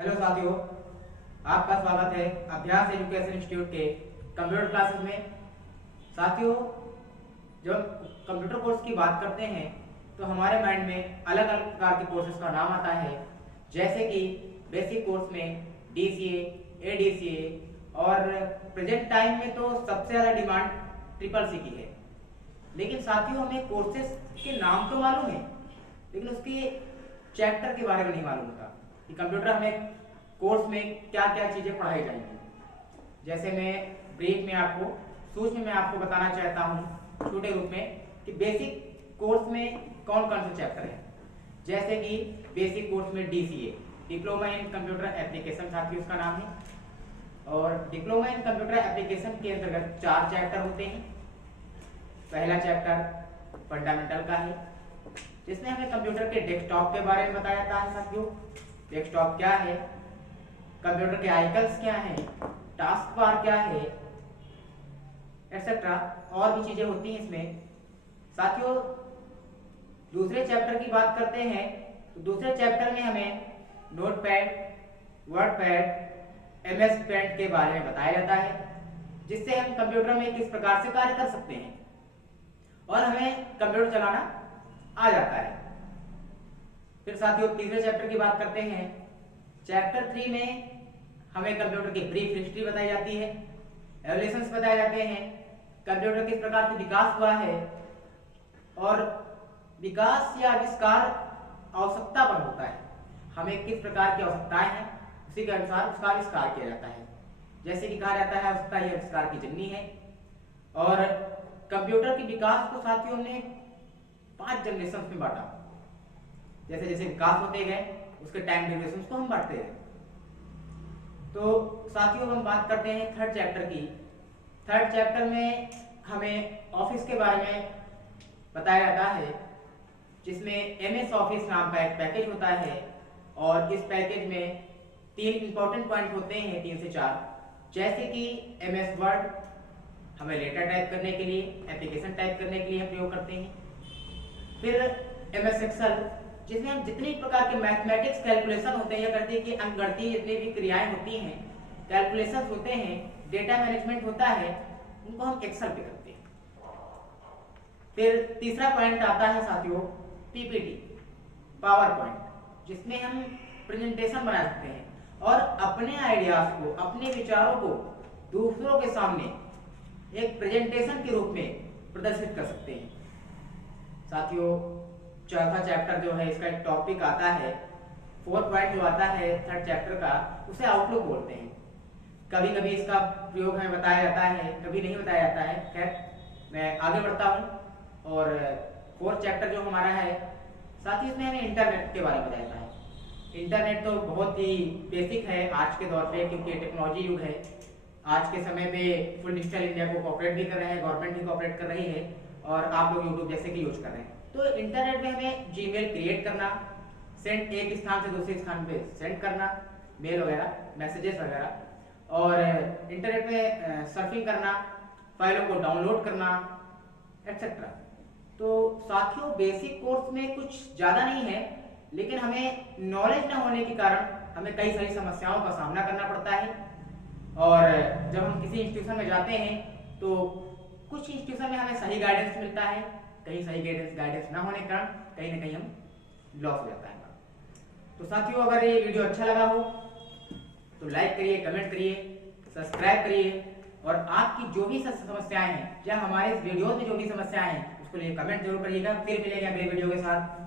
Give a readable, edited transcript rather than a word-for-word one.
Hello साथियों, आपका स्वागत है अभ्यास एजुकेशन इंस्टीट्यूट के कंप्यूटर क्लासेस में। साथियों, जब कंप्यूटर कोर्स की बात करते हैं तो हमारे माइंड में अलग अलग प्रकार के कोर्सेज का नाम आता है, जैसे कि बेसिक कोर्स में DCA, ADCA और प्रेजेंट टाइम में तो सबसे ज़्यादा डिमांड CCC की है। लेकिन साथियों, हमें कोर्सेज के नाम तो मालूम है, लेकिन उसके चैप्टर के बारे में नहीं मालूम होता कि कंप्यूटर हमें कोर्स में क्या क्या चीज़ें पढ़ाई जाएंगी। जैसे मैं ब्रीफ में आपको सूक्ष्म में आपको बताना चाहता हूँ छोटे रूप में कि बेसिक कोर्स में कौन कौन से चैप्टर हैं। जैसे कि बेसिक कोर्स में DCA, diploma in computer application, साथियों उसका नाम है। और डिप्लोमा इन कंप्यूटर एप्लीकेशन के अंतर्गत 4 चैप्टर होते हैं। पहला चैप्टर फंडामेंटल का है, जिसमें हमें कंप्यूटर के डेस्कटॉप के बारे में बताया जाता है। साथियों, डेस्कटॉप क्या है, कंप्यूटर के आइकन्स क्या हैं, टास्क बार क्या है, एक्सेट्रा और भी चीजें होती हैं इसमें। साथियों, दूसरे चैप्टर की बात करते हैं तो दूसरे चैप्टर में हमें नोटपैड, वर्डपैड, MS पेंट के बारे में बताया जाता है, जिससे हम कंप्यूटर में किस प्रकार से कार्य कर सकते हैं और हमें कंप्यूटर चलाना आ जाता है। फिर साथियों, तीसरे चैप्टर की बात करते हैं। चैप्टर 3 में हमें कंप्यूटर की ब्रीफ हिस्ट्री बताई जाती है, एवोल्यूशंस बताए जाते हैं, कंप्यूटर किस प्रकार से विकास हुआ है और विकास या आविष्कार आवश्यकता पर होता है, हमें किस प्रकार की आवश्यकताएं हैं उसी के अनुसार उसका आविष्कार किया जाता है। जैसे कि कहा जाता है आवश्यकता ही आविष्कार की जननी है। और कंप्यूटर के विकास को साथियों ने 5 जनरेशन में बांटा। जैसे जैसे विकास होते गए उसके टाइम ड्यूरेशन को हम बांटते गए। तो साथियों, हम बात करते हैं थर्ड चैप्टर की। थर्ड चैप्टर में हमें ऑफिस के बारे में बताया जाता है, जिसमें MS ऑफिस नाम का एक पैकेज होता है और इस पैकेज में 3 इंपॉर्टेंट पॉइंट होते हैं, 3 से 4। जैसे कि MS वर्ड हमें लेटर टाइप करने के लिए, एप्लीकेशन टाइप करने के लिए हम प्रयोग करते हैं। फिर MS एक्सेल, जिसमें हम जितनी प्रकार के मैथमेटिक्स कैलकुलेशन होते हैं या करते हैं कि अंकगणितीय जितनी भी क्रियाएं होती हैं, कैलकुलेशन होते हैं, डेटा मैनेजमेंट होता है, उनको हम एक्सेल पे करते हैं। फिर तीसरा पॉइंट आता है साथियों PPT, पावर पॉइंट, जिसमें हम प्रेजेंटेशन बना सकते हैं और अपने आइडियाज को, अपने विचारों को दूसरों के सामने एक प्रेजेंटेशन के रूप में प्रदर्शित कर सकते हैं। साथियों, चौथा चैप्टर जो है इसका एक टॉपिक आता है, 4th पॉइंट जो आता है थर्ड चैप्टर का, उसे आउटलुक बोलते हैं। कभी कभी इसका प्रयोग हमें बताया जाता है, कभी नहीं बताया जाता है। खैर, मैं आगे बढ़ता हूँ। और 4th चैप्टर जो हमारा है साथ ही इसमें हमें इंटरनेट के बारे में बताया जाता है। इंटरनेट तो बहुत ही बेसिक है आज के दौर पे, क्योंकि टेक्नोलॉजी युग है। आज के समय में फुल डिजिटल इंडिया को कॉपरेट भी कर रहे हैं, गवर्नमेंट भी कॉपरेट कर रही है और आप लोग यूट्यूब जैसे कि यूज कर रहे हैं। तो इंटरनेट में हमें जीमेल क्रिएट करना, सेंड एक स्थान से दूसरे स्थान पे सेंड करना, मेल वगैरह, मैसेजेस वगैरह, और इंटरनेट पे सर्फिंग करना, फाइलों को डाउनलोड करना, एक्सेट्रा। तो साथियों, बेसिक कोर्स में कुछ ज़्यादा नहीं है, लेकिन हमें नॉलेज न होने के कारण हमें कई सारी समस्याओं का सामना करना पड़ता है। और जब हम किसी इंस्टीट्यूशन में जाते हैं तो कुछ इंस्टीट्यूशन में हमें सही गाइडेंस मिलता है, कहीं सही गाइडेंस ना होने के कारण कहीं ना कहीं हम लॉस हो जाता है। तो साथियों, अगर ये वीडियो अच्छा लगा हो तो लाइक करिए, कमेंट करिए, सब्सक्राइब करिए और आपकी जो भी समस्याएं हैं या हमारे इस वीडियो में जो भी समस्याएं हैं उसको लिए कमेंट जरूर करिएगा। फिर मिलेंगे अगले वीडियो के साथ।